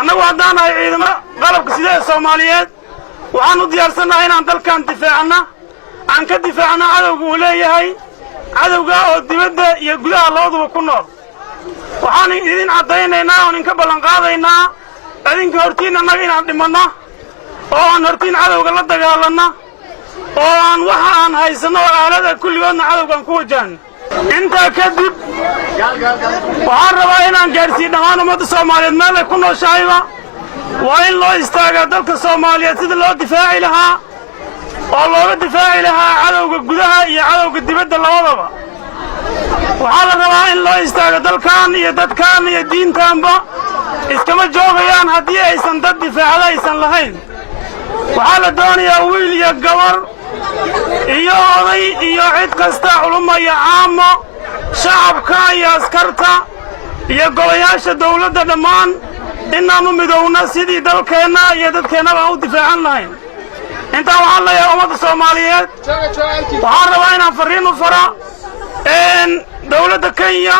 أنا وعدنا عيدنا قلب كسيدة الصوماليات وعنو ديارسنا هنا عن دلكان دفاعنا عن كدفاعنا عدو قولي هاي عدو قاو دبدا يقولها الله وكنور وحان إذن عدينا وننكبل انقاضينا إذن كهورتين نغين عن دمنا وعن هورتين عدو قلد قالنا وعن وحان هايسنا وآلة كل يوم عدو كان كوجان انت كذب وعن رباينا انقارسي دمان ومد الصوماليات مالا كنو شايبا وإن الله استاقى دلك الصوماليات سيد الله دفاعي لها والله دفاعي لها عدو قدها يا عدو قد بدل الله وحال ربا إن الله استاقى دلكان يا ددكان يا دين تانبا اسكما جوغيان هدية ايسان دد دفاع ايسان لهين وحال دوني يا ويل يا قمر iyo oday iyo cid kasta culumma iyo caamo shacabka iyo askarta iyo golayaasha dawladda dhammaan inaanu midowna sidii dalkeenna iyo dadkeennaba u difaacan lahayn intaa waxaan leeyahay ummadda Soomaaliyeed waxaan rabaa inaan fariin u fara dawladda Kenya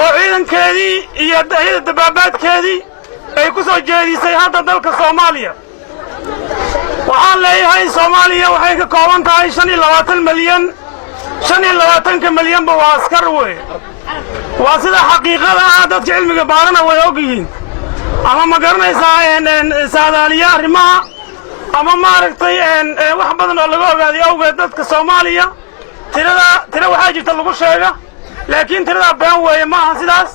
oo ciidankeedii iyo dabaabaadkeedii ay ku soo jeedisay hadda dalka Soomaaliya waxaan leeyahay Soomaaliya waxay ka kooban tahay 25 milyan 25 milyanba waa askar weey waa sida xaqiiqada ah dadka cilmiga baarana way ogyihiin ama ma garanaysaa saadaaliya arrimaha ama maaragtay wax badan oo laga ogaaday awgeed dadka Soomaaliya tirada waxaa jirta lagu sheega laakiin tirada been weey ma aha sidaas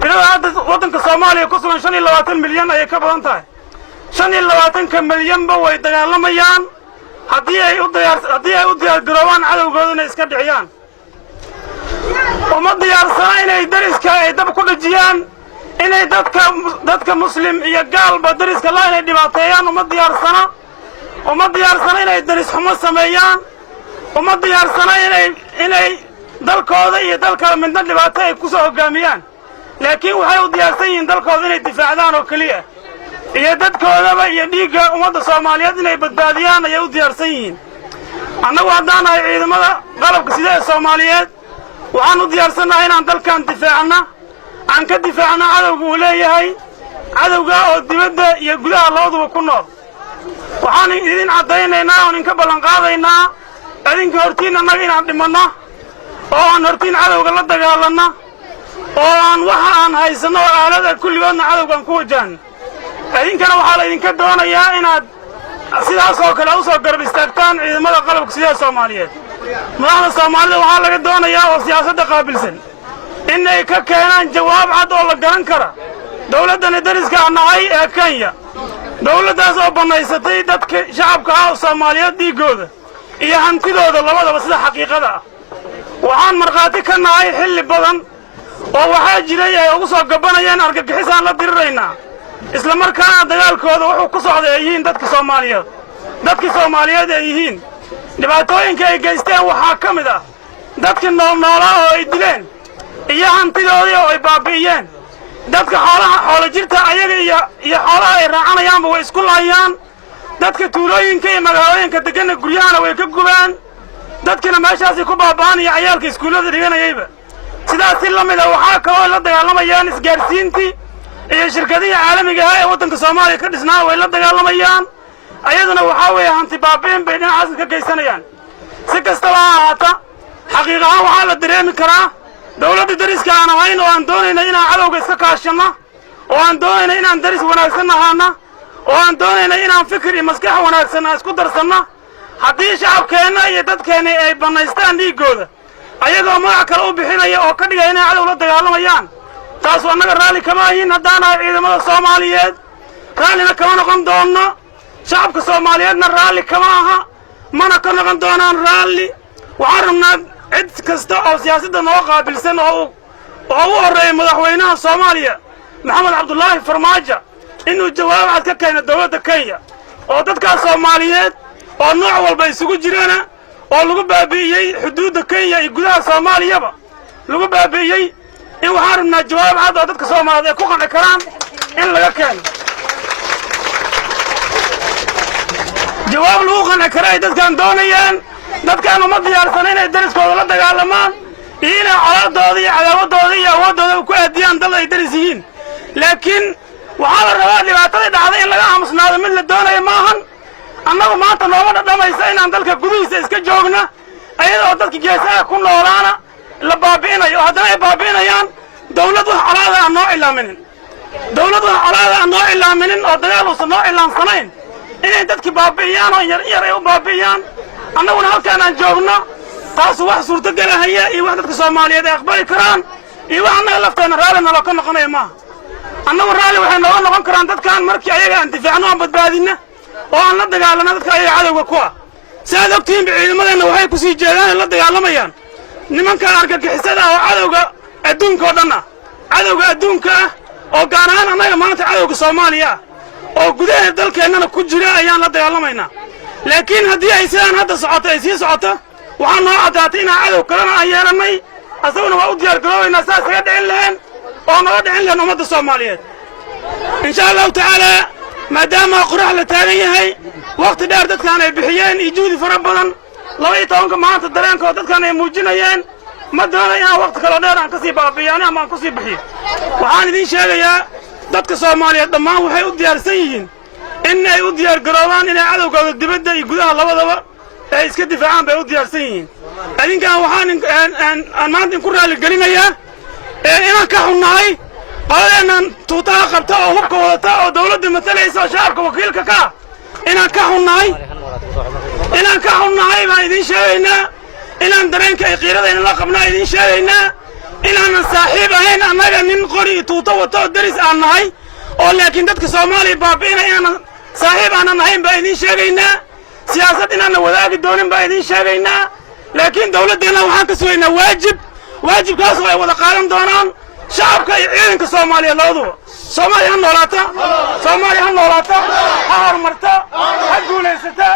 tirada wadanka Soomaaliya ku sugan 25 milyan ay ka badan tahay 25 milyan ba way dagaalamayaan haddii ay u diyaar garoobaan cadowgoodana iska dhiciyaan uma diyaarsana inay dariska ay dab ku dhajiyaan inay dadka muslim iyo gaalba dariska la inay dhibaateeyaan uma diyaarsana inay daris xumo sameeyaan uma diyaarsana inay dalkooda iyo dalkala midna dhibaato ay ku soo hogaamiyaan laakiin waxay u diyaarsan yihiin dalkooda inay difaacdaan oo kaliya iyo dadkoodaba iyo dhiigga ummadda Soomaaliyeed inay badbaadiyaan ayay u diyaarsan yihiin annagu haddaan ahay ciidamada qalabka sida ee Soomaaliyeed waxaan u diyaarsanahay inaan dalkan difaacna aan ka difaacna cadowga uu leeyahay cadowga oo dibadda iyo gudaha labaduba ku nool waxaan idin cadaynaynaa oo ninka ballan qaadaynaa idinka hortiin annaga inaan dhimanno oo aan hortiin cadowga la dagaalanno oo aan waxa aan haysano aalada kulligoodna cadowgan ku wajahno idinkana waxaa la idinka doonayaa inaad sidaas oo kale u soo garab istaagtaan ciidamada qalabka sida Soomaaliyeed madaxda Soomaalida waxaa laga doonayaa oo siyaasadda qaabilsan inay ka keenaan jawaab cad oo la garan kara dawladdan dariska anahay ee Kenya dawladdaas oo banaysatay dadka shacabka ah Soomaaliyeed dhiigooda iyo hantidooda labadaba sida xaqiiqada ah waxaan marqaati ka nahay xilli badan oo waxaa jiray ay ugu soo gabanayaan argagixisaan la diriraynaa isla markaana dagaalkooda wuxuu ku socday ay yihiin dadka Soomaaliyeed ay yihiin dhibaatooyinka ay geysteen waxaa ka mid ah dadka noolnoolaa oo ay dileen iyo hantidoodii oo ay baabi'iyeen dadka xoolo jirta ayaga iyo xoolaha ay raacanayaanba way isku laayaan dadka tuulooyinka iyo magaalooyinka deganna guryahana way ka gubaan dadkina meeshaasi ku baaba'an iyo ciyaalka iskuullada dhiganayayba sidaas si la mid ah waxaa kaloo la dagaalamayaan isgaarsiintii iyo shirkadaha caalamiga ah ee wadanka Soomaaliya ka dhisnaa way la dagaalamayaan ayaduna waxa weeye hanti baabi'in bay dhinacaas ka geysanayaan si kastaba ha ahaata xaqiiqahan waxaa la dareemi karaa dawladda dariska aan ahayn oo aan doonayna inaan cadowga iska kaashano oo aan doonayna inaan daris wanaagsan ahaana oo aan doonayna inaan fikir iyo maskax wanaagsan isku darsanno haddii shacabkeenna iyo dadkeenna ay banaystaan dhiigooda ayagoo magac kale u bixinaya oo ka dhigaya inay cadow la dagaalamayaan taas waa naga raalli kama ahin haddaan ahay ciidamada Soomaaliyeed raallina kama noqon doono shacabka Soomaaliyeedna raalli kama aha mana ka noqon doonaan raalli waxaan rabnaa cid kasta oo siyaasadda noo qaabilsan oo u horeeyay madaxweynaha Soomaaliya Maxamed Cabdullaahi Farmaajo inuu jawaab cad ka keeno dawladda Kenya oo dadka Soomaaliyeed oo nooc walba isugu jirana oo lagu baabi'iyay xuduudda Kenya iyo gudaha Soomaaliyaba lagu baabi'iyay in waxaan rabnaa jawaab cad oo dadka Soomaaliyeed ay ku qanci karaan in laga keeno jawaab lagu qanci karo ay dadkan doonayaan dadkan uma diyaarsana inay dariskooda la dagaalamaan iyo inay colaadooda iyo cadaawadooda iyo awoodooda ku aadiyaan dal ay daris yihiin laakiin waxaa la rabaa dhibaatadii dhacday in laga aamusnaado mid la doonayo maahan annagu maanta nooma dhadhamaysa inaan dalka gudihiisa iska joogna ayadoo dadka geesaha ku noolaana la baabi'inayo oo haddana ay baabi'inayaan dawlad wax colaada aan noo cilaaminin dawlad wax colaada aan noo cilaaminin oo dagaal uusan noo cilaamsanayn inay dadki baabi'iyaan oo yar ay u baabi'iyaan annaguna halkaan aan joogno taasu wax suurtagelahaya iyo wax dadka soomaaliyeed ay aqbali karaan iyo wax annaga lafteenna raalli naloo ka noqonaya maaha annagu raalli waxay nooga noqon karaan dadkaan markii ayaga aan difaacno aan badbaadinna oo aan la dagaalana dadka ayaga cadowga ku ah siaad ogtihiinba ciidamadeenna waxay ku sii jeedaan ay la dagaalamayaan nimanka argagixisada ah oo cadowga adduunka oo dhan ah cadowga adduunka ah oo gaar ahaan annaga maanta cadowga soomaaliya ah oo gudaha dalkeennana ku jira ayaan la dagaalamaynaa laakiin haddii ay sidaan hadda socoto ay sii socoto waxaa noo caddaatay inaan cadow kalena aan yeelannay asaguna waa u diyaargaroobaynaa saas kaga dhicin laheen oo naga dhicin laheen ummadda soomaaliyeed insha allahu tacaalaa maadaama qorax la taagan yahay wakhti dheer dadkaan ay bixiyeen iyo juhdi fara badan 12 maanta dareenkoo dadkaan ay muujinayeen ma doonay inaan wakhti kaloo dheer aan ka sii baabi'iyaan ama aan ku sii bixiyo waxaan idiin sheegayaa dadka soomaaliyeed dhammaan waxay u diyaarsan yihiin in ay u diyaargaroobaan inay cadowgooda dibadda iyo gudaha labadaba ay iska difaacaan bay u diyaarsan yihiin adinkaan waxaan maanta inku raaligelinayaa inaan ka xunnahay qoladeennan tuutaha qabta oo hubka wadata oo dawladda matalaysa oo shacabka wakiilka ka ah inaan ka xunnahay baan idiin sheegaynaa inaan dareenka ay qiiradayna la qabnaa idiin sheegaynaa inaanan saaxiib ahayn annaga nin qori iyo tuuto wato oo deris aan nahay oo laakiin dadka soomaaliya baabi'inay inaanan saaxiib aanan ahayn baa idiin sheegaynaa siyaasad inaanan wadaagi doonin baa idiin sheegaynaa laakiin dawladdeenna waxaan ka sugaynaa waajibkaas oo ay wada qaadan doonaan shacabka iyo ciidanka soomaaliyeed labaduba soomaaliya ha noolaata ha horumarta ha guulaysata